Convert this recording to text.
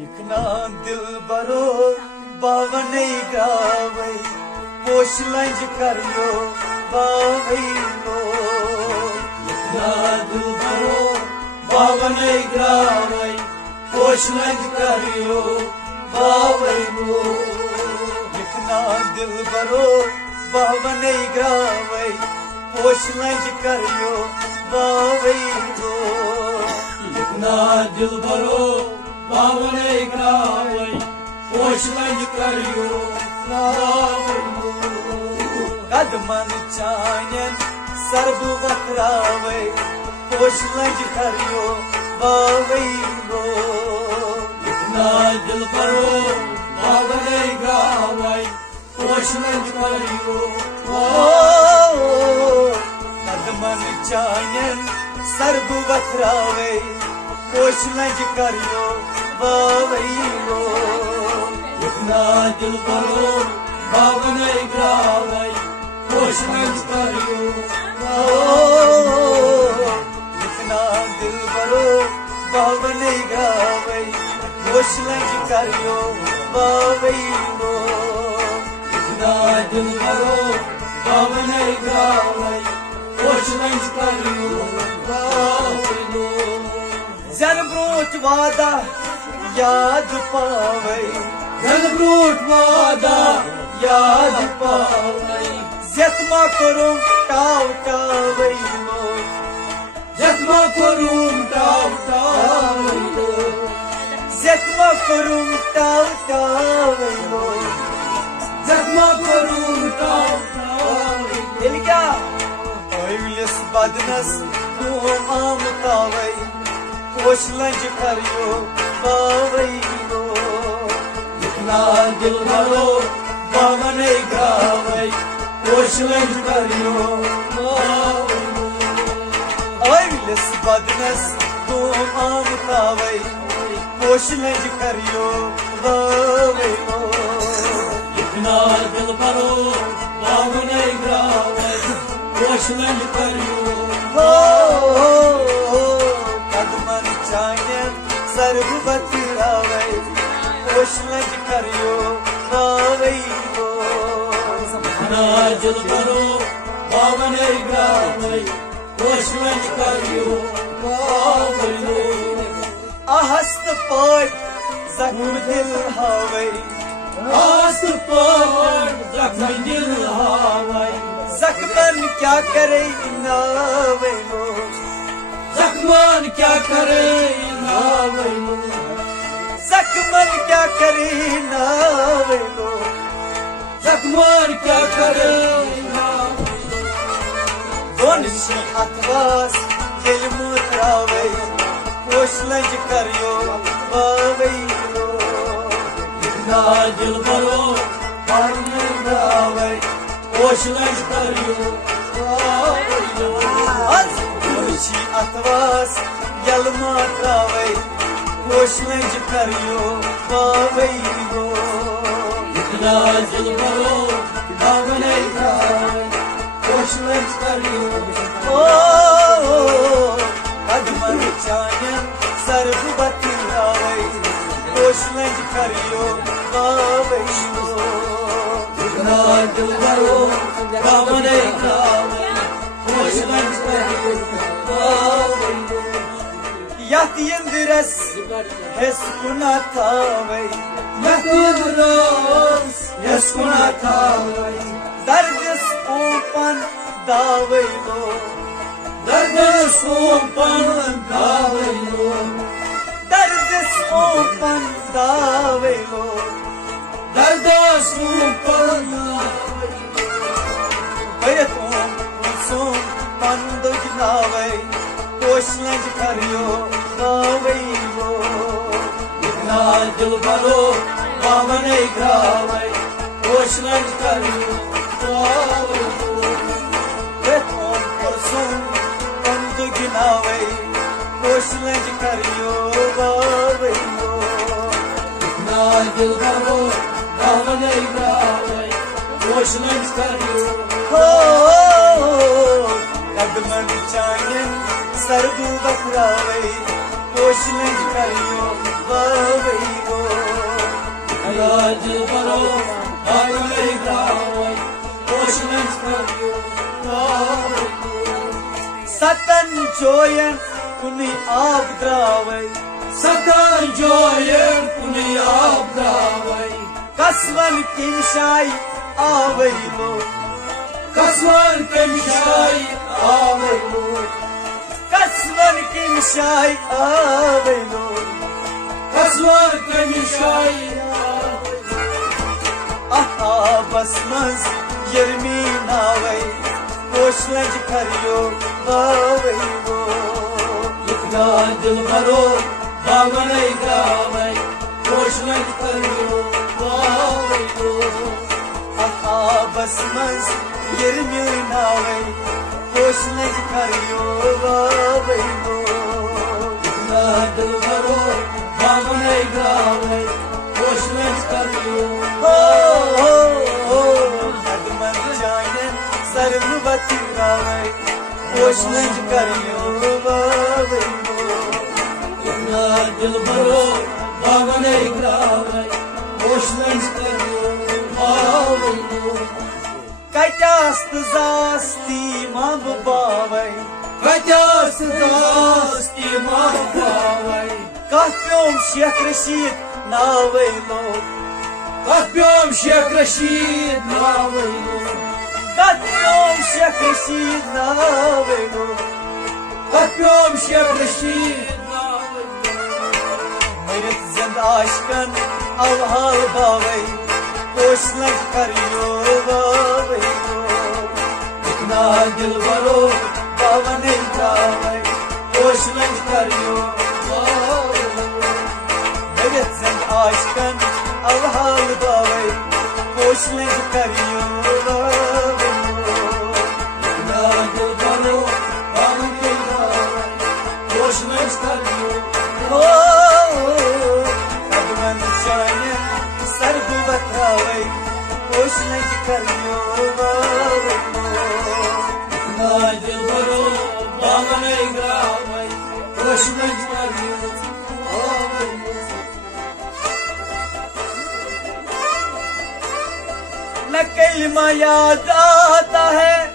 यखना दिल बरो बावने गावे पोश लंज करियो बावे लो यखना दिल बरो बावने गावे पोश लंज करियो बावे लो यखना दिल बरो बावने गावे पोश लंज करियो बावे लो यखना दिल बरो बावने ग्रावे पोश लंज करियो बावे लो कदमन चायन सर्ब वक्रावे पोश लंज करियो बावे लो यखना दिल बरो बावने ग्रावे पोश लंज करियो कदमन चायन सर्ब वक्रावे पोश लंज करियो बावे लो यखना दिल बरो बावने ग्रावे पोश लंज करियो यखना दिल बरो बावने ग्रावे पोश लंज करियो बावे लो यखना दिल बरो बावने ग्रावे पोश लंज करियो बावे लो जन ब्रोट वादा याद पावे जन ब्रोट वादा याद पावे जत्मा करूं टाव टावे लो जत्मा करूं टाव टावे लो जत्मा करूं टाव टावे लो जत्मा करूं टाव टावे दिल क्या ओइलिस बदनस तू आम तावे पोश लंज करियो बावे लो यखना दिल बरो बावने ग्रावे पोश लंज करियो बावे लो ओइलिस बदनस तू आम तावे पोश लंज करियो बावे लो यखना दिल बरो बावने ग्रावे पोश लंज करियो कदमन चायन सर्व बतरावे पोश लंज करियो बावे लो यखना दिल बरो बावने ग्रावे पोश लंज करियो बावे लो आहस्त पाट जख्म दिल हावे आहस्त पाट जख्म दिल हावे जख्मन क्या करे नावे लो जख्मन क्या करे नावे लो जख्मन क्या करे नावे लो जख्मन क्या करे नावे लो दोनशी अतवास दिल मुत्रावे पोश लंज करियो बावे लो यखना दिल बरो बावने ग्रावे पोश लंज करियो बावे लो दोनशी अतवास यल मात्रावे पोश लंज करियो बावे लो यखना दिल बरो बावने ग्रावे पोश लंज करियो कदमन चायन सर्व बतरावे पोश लंज करियो बावे लो यखना दिल बरो बावने ग्रावे पोश लंज करियो बावे लो यत यंदरस हेस कुना थावे यत यंदरस हेस कुना थावे दर्दस ओपन दावे लो दर्दस ओपन दावे लो दर्दस ओपन दावे लो दर्दस ओपन दावे लो बयतों सोम पंदो जनावे पोश लंज करियो बावे लो यखना दिल बरो बावने ग्रावे पोश लंज करियो बावे लो बयतों सोम पंदो जनावे पोश लंज करियो बावे लो यखना दिल बरो बावने ग्रावे पोश लंज करियो कदमन चायन सर्व बतरावे पोश लंज करियो बावे लो दिलबरो बावने ग्रावै कोशलंज करियो सतन जोयन कुनी आब द्रावै सतन जोयन कुनी आब द्रावै कसवन किमशाई आवै लो कसवन किमशाई आवै लो कसवन किमशाई आवै लो कसवन किमशाई aha basmaz yermin आवै कोशलंज करियो आवै लो इतना दिलबरो बावने ग्रावै कोशलंज करियो आवै लो aha basmaz yermin आवै कोशलंज करियो आवै लो इतना दिलबरो बावने ग्रावै कोशलंज करियो कदमन जायन सर्ववती रावै कोशलंज करियो आवै लो इतना दिलबरो बावने ग्रावै कोशलंज करियो आवै लो कत्यास्त जास्ती मां बावै कत्यास्त जास्ती मां बावै कत्योम शेख रशीद नावै लो कत्योम शेख रशीद नावै लो कत्योम शेख रशीद नावै लो कत्योम शेख रशीद नावै लो मरत जिंद आशिकन अवहाल बावै कोशलंज करियो आवै लो इतना दिलबरो बावने ग्रावै कोशलंज करियो आवै लो मरत जिंद आशिकन अवहाल बावै कोशलंज करियो आवै लो इतना दिलबरो बावने ग्रावै कोशलंज करियो कदमन जायन सर्ववत रावै कोशलंज करियो आवै लो इतना दिलबरो बावने ग्रावै कोशलंज करियो आवै लो न कलमा याद आता है